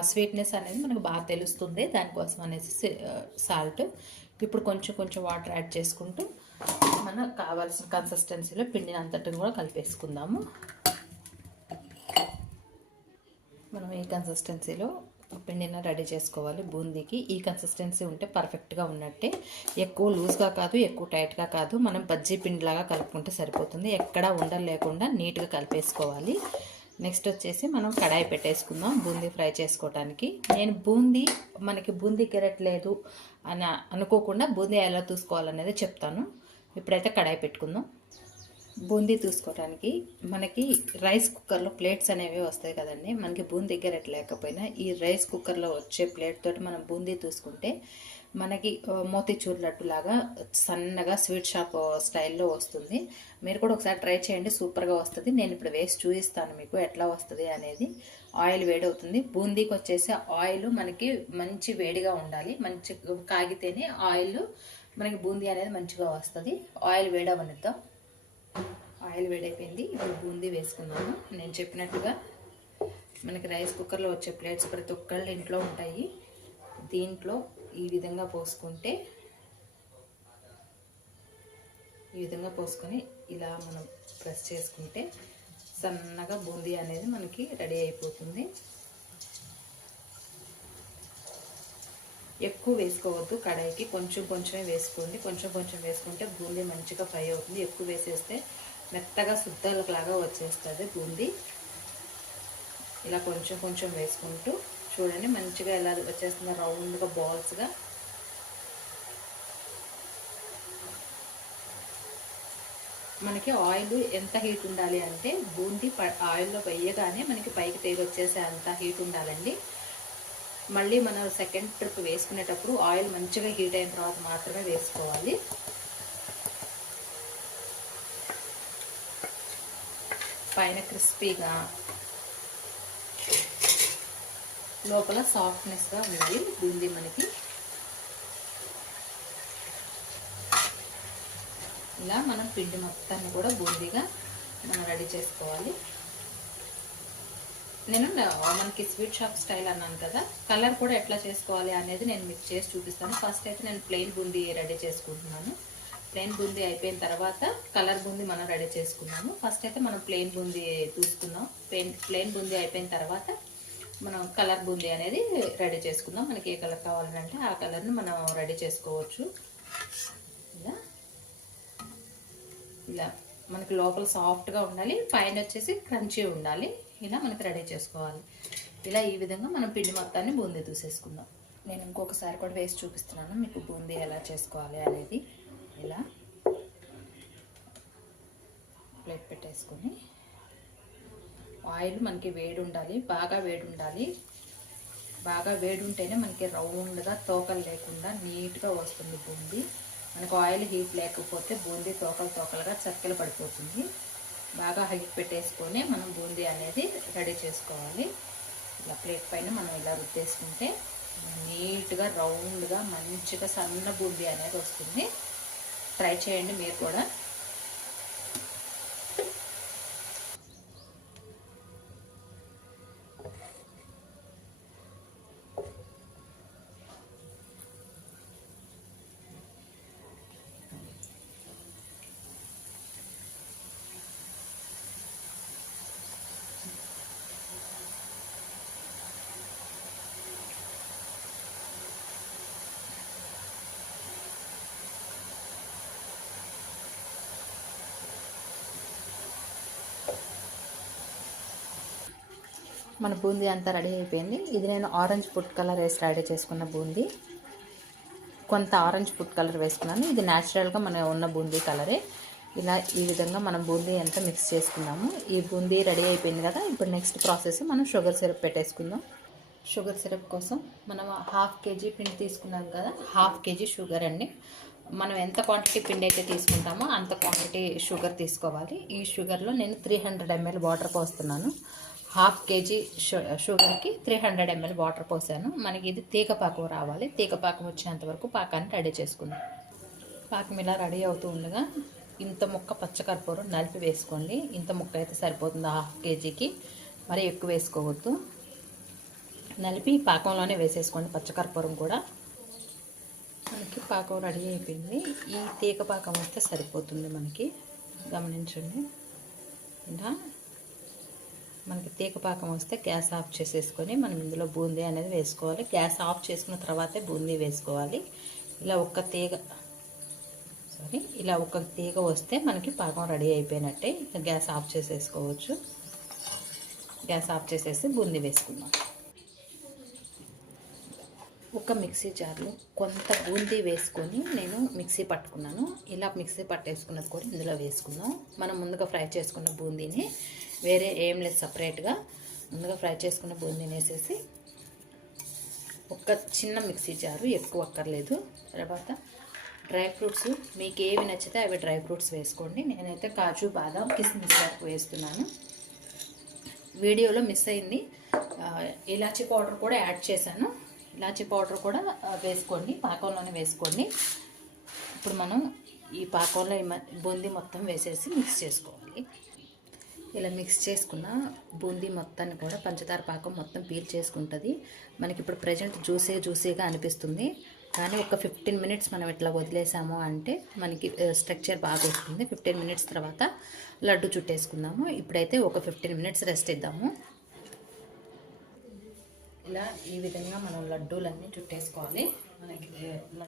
Sweetness అనేది మనకు బాగా తెలుస్తుంది. దానికోసం అనేసి సాల్ట్ ఇప్పుడు కొంచెం కొంచెం వాటర్ యాడ్ చేసుకుంటూ మనకు కావాల్సిన కన్సిస్టెన్సీలో పిండిని అంతటిని కూడా కలిపేసుకుందాము. మనం ఈ కన్సిస్టెన్సీలో పిండిని రెడీ చేసుకోవాలి. బూందీకి ఈ కన్సిస్టెన్సీ ఉంటే పర్ఫెక్ట్గా ఉన్నట్టే. ఎక్కువ లూజ్గా కాదు ఎక్కువ టైట్గా కాదు. మనం బజ్జీ పిండిలాగా కలుపుకుంటే సరిపోతుంది. ఎక్కడ ఉండలేకుండా నీట్గా కలిపేసుకోవాలి. నెక్స్ట్ వచ్చేసి మనం కడాయి పెట్టేసుకుందాం బూందీ ఫ్రై చేసుకోవడానికి నేను బూందీ మనకి బూందీ కెరట్లేదు అని అనుకోకుండా బూందీ ఎలా చూసుకోవాలనేది చెప్తాను. ఇప్పుడైతే కడాయి పెట్టుకుందాం. బూందీ చూసుకోవడానికి మనకి రైస్ కుక్కర్లో ప్లేట్స్ అనేవి వస్తాయి కదండి. మనకి బూందీ గెరెట్ లేకపోయినా ఈ రైస్ కుక్కర్లో వచ్చే ప్లేట్ తోటి మనం బూందీ చూసుకుంటే మనకి ఆ, మోతీచూర్ లాగా సన్నగా స్వీట్ షాప్ స్టైల్లో వస్తుంది. మీరు కూడా ఒకసారి ట్రై చేయండి సూపర్గా వస్తుంది. నేను ఇప్పుడు వేసి చూపిస్తాను మీకు ఎట్లా వస్తుంది అనేది. ఆయిల్ వేడవుతుంది. బూందీకి వచ్చేసి ఆయిల్ మనకి మంచి వేడిగా ఉండాలి. మంచి కాగితేనే ఆయిల్ మనకి బూందీ అనేది మంచిగా వస్తుంది. ఆయిల్ వేడవనిద్దాం. ఆయిల్ వేడైపోయింది. ఇప్పుడు బూందీ వేసుకున్నాను. నేను చెప్పినట్టుగా మనకి రైస్ కుక్కర్లో వచ్చే ప్లేట్స్ ప్రతి ఒక్కళ్ళు ఇంట్లో ఉంటాయి. దీంట్లో ఈ విధంగా పోసుకుంటే ఈ విధంగా పోసుకొని ఇలా మనం ప్రెస్ చేసుకుంటే సన్నగా బూందీ అనేది మనకి రెడీ అయిపోతుంది. ఎక్కువ వేసుకోవద్దు కడాయికి కొంచెం కొంచెమే వేసుకోండి. కొంచెం కొంచెం వేసుకుంటే బూందీ మంచిగా ఫ్రై అవుతుంది. ఎక్కువ వేసేస్తే మెత్తగా లాగా వచ్చేస్తుంది బూందీ. ఇలా కొంచెం కొంచెం వేసుకుంటూ చూడండి మంచిగా ఎలా వచ్చేస్తుందో రౌండ్గా బాల్స్గా. మనకి ఆయిల్ ఎంత హీట్ ఉండాలి అంటే బూందీ ప- ఆయిల్లో వేయగానే మనకి పైకి తేగి వచ్చేసే అంత హీట్ ఉండాలండి. మళ్ళీ మనం సెకండ్ ట్రిప్ వేసుకునేటప్పుడు ఆయిల్ మంచిగా హీట్ అయిన తర్వాత మాత్రమే వేసుకోవాలి. పైన క్రిస్పీగా లోపల సాఫ్ట్నెస్గా ఉంది బూందీ మనకి. ఇలా మనం పిండి మొత్తాన్ని కూడా బూందీగా మనం రెడీ చేసుకోవాలి. నేను మనకి స్వీట్ షాప్ స్టైల్ అన్నాను కదా కలర్ కూడా ఎట్లా చేసుకోవాలి అనేది నేను మీకు చేసి చూపిస్తాను. ఫస్ట్ అయితే నేను ప్లెయిన్ బూందీ రెడీ చేసుకుంటున్నాను. ప్లెయిన్ బూందీ అయిపోయిన తర్వాత కలర్ బూందీ మనం రెడీ చేసుకున్నాము. ఫస్ట్ అయితే మనం ప్లెయిన్ బూందీ చూసుకున్నాం ప్లెయిన్ ప్లెయిన్ బూందీ అయిపోయిన తర్వాత మనం కలర్ బూందీ అనేది రెడీ చేసుకుందాం. మనకి ఏ కలర్ కావాలంటే ఆ కలర్ని మనం రెడీ చేసుకోవచ్చు. ఇలా. ఇలా. మనకి లోపల సాఫ్ట్గా ఉండాలి. పైన వచ్చేసి క్రంచీ ఉండాలి. ఇలా మనకి రెడీ చేసుకోవాలి. ఇలా ఈ విధంగా మనం పిండి మొత్తాన్ని బూందీ దూసేసుకుందాం నేను ఇంకొకసారి కూడా వేసి చూపిస్తున్నాను మీకు బూందీ ఎలా చేసుకోవాలి అనేది. ఇలా. ప్లేట్ పెట్టేసుకొని. ఆయిల్ మనకి వేడి ఉండాలి బాగా వేడి ఉండాలి బాగా వేడి ఉంటేనే మనకి రౌండ్గా తోకలు లేకుండా నీట్గా వస్తుంది బూందీ. మనకు ఆయిల్ హీట్ లేకపోతే బూందీ తోకలు తోకలుగా చక్కెలు పడిపోతుంది. బాగా హీట్ పెట్టేసుకొని మనం బూందీ అనేది రెడీ చేసుకోవాలి. ఇలా ప్లేట్ పైన మనం ఇలా రుద్దేసుకుంటే నీట్గా రౌండ్గా మంచిగా సన్న బూందీ అనేది వస్తుంది. ట్రై చేయండి మీరు కూడా. మన బూందీ అంతా రెడీ అయిపోయింది. ఇది నేను ఆరెంజ్ ఫుడ్ కలర్ వేసి రెడీ చేసుకున్న బూందీ. కొంత ఆరెంజ్ ఫుడ్ కలర్ వేసుకున్నాను. ఇది న్యాచురల్గా మన ఉన్న బూందీ కలరే. ఇలా ఈ విధంగా మనం బూందీ అంతా మిక్స్ చేసుకున్నాము. ఈ బూందీ రెడీ అయిపోయింది కదా ఇప్పుడు నెక్స్ట్ ప్రాసెస్ మనం షుగర్ సిరప్ పెట్టేసుకుందాం. షుగర్ సిరప్ కోసం మనం హాఫ్ కేజీ పిండి తీసుకున్నాం కదా హాఫ్ కేజీ షుగర్ అండి. మనం ఎంత క్వాంటిటీ పిండి అయితే తీసుకుంటామో అంత క్వాంటిటీ షుగర్ తీసుకోవాలి. ఈ షుగర్లో నేను త్రీ హండ్రెడ్ ఎంఎల్ వాటర్ పోస్తున్నాను. హాఫ్ కేజీ షు- షుగర్కి త్రీ హండ్రెడ్ ఎంఎల్ వాటర్ పోసాను. మనకి ఇది తీగ పాకం రావాలి. తీగ పాకం వచ్చేంత వరకు పాకాన్ని రెడీ చేసుకుందాం. పాకం ఇలా రెడీ అవుతూ ఉండగా ఇంత ముక్క పచ్చకర్పూరం నలిపి వేసుకోండి. ఇంత ముక్క అయితే సరిపోతుంది హాఫ్ కేజీకి. మరి ఎక్కువ వేసుకోవద్దు. నలిపి పాకంలోనే వేసేసుకోండి పచ్చకర్పూరం కూడా. మనకి పాకం రెడీ అయిపోయింది. ఈ తీగ పాకం వస్తే సరిపోతుంది మనకి. గమనించండి. ఇలా మనకి తీగ పాకం వస్తే గ్యాస్ ఆఫ్ చేసేసుకొని మనం ఇందులో బూందీ అనేది వేసుకోవాలి. గ్యాస్ ఆఫ్ చేసుకున్న తర్వాతే బూందీ వేసుకోవాలి. ఇలా ఒక్క తీగ సారీ ఇలా ఒక తీగ వస్తే మనకి పాకం రెడీ అయిపోయినట్టే. ఇక గ్యాస్ ఆఫ్ చేసేసుకోవచ్చు. గ్యాస్ ఆఫ్ చేసేసి బూందీ వేసుకుందాం. ఒక మిక్సీ జార్లో కొంత బూందీ వేసుకొని నేను మిక్సీ పట్టుకున్నాను. ఇలా మిక్సీ పట్టేసుకున్నది కూడా ఇందులో వేసుకుందాం. మనం ముందుగా ఫ్రై చేసుకున్న బూందీని వేరే ఏం లేదు సపరేట్గా. ముందుగా ఫ్రై చేసుకున్న బూందీని వేసేసి ఒక చిన్న మిక్సీ జారు ఎక్కువ అక్కర్లేదు. తర్వాత డ్రై ఫ్రూట్స్ మీకు ఏవి నచ్చితే అవి డ్రై ఫ్రూట్స్ వేసుకోండి. నేనైతే కాజు బాదం కిస్మిస్ వరకు వేస్తున్నాను. వీడియోలో మిస్ అయింది. ఇలాచి ఇలాచీ పౌడర్ కూడా యాడ్ చేశాను. ఇలాచీ పౌడర్ కూడా వేసుకోండి. పాకంలోనే వేసుకోండి. ఇప్పుడు మనం ఈ పాకంలో ఈ బూందీ మొత్తం వేసేసి మిక్స్ చేసుకోవాలి. ఇలా మిక్స్ చేసుకున్న బూందీ మొత్తాన్ని కూడా పంచదార పాకం మొత్తం పీల్ చేసుకుంటుంది. మనకి ఇప్పుడు ప్రజెంట్ జ్యూసే జ్యూసీగా అనిపిస్తుంది. కానీ ఒక ఫిఫ్టీన్ మినిట్స్ మనం ఇట్లా వదిలేసాము అంటే మనకి స్ట్రక్చర్ బాగా వస్తుంది. ఫిఫ్టీన్ మినిట్స్ తర్వాత లడ్డు చుట్టేసుకుందాము. ఇప్పుడైతే ఒక ఫిఫ్టీన్ మినిట్స్ రెస్ట్ ఇద్దాము. ఇలా ఈ విధంగా మనం లడ్డూలన్నీ చుట్టేసుకోవాలి. మనకి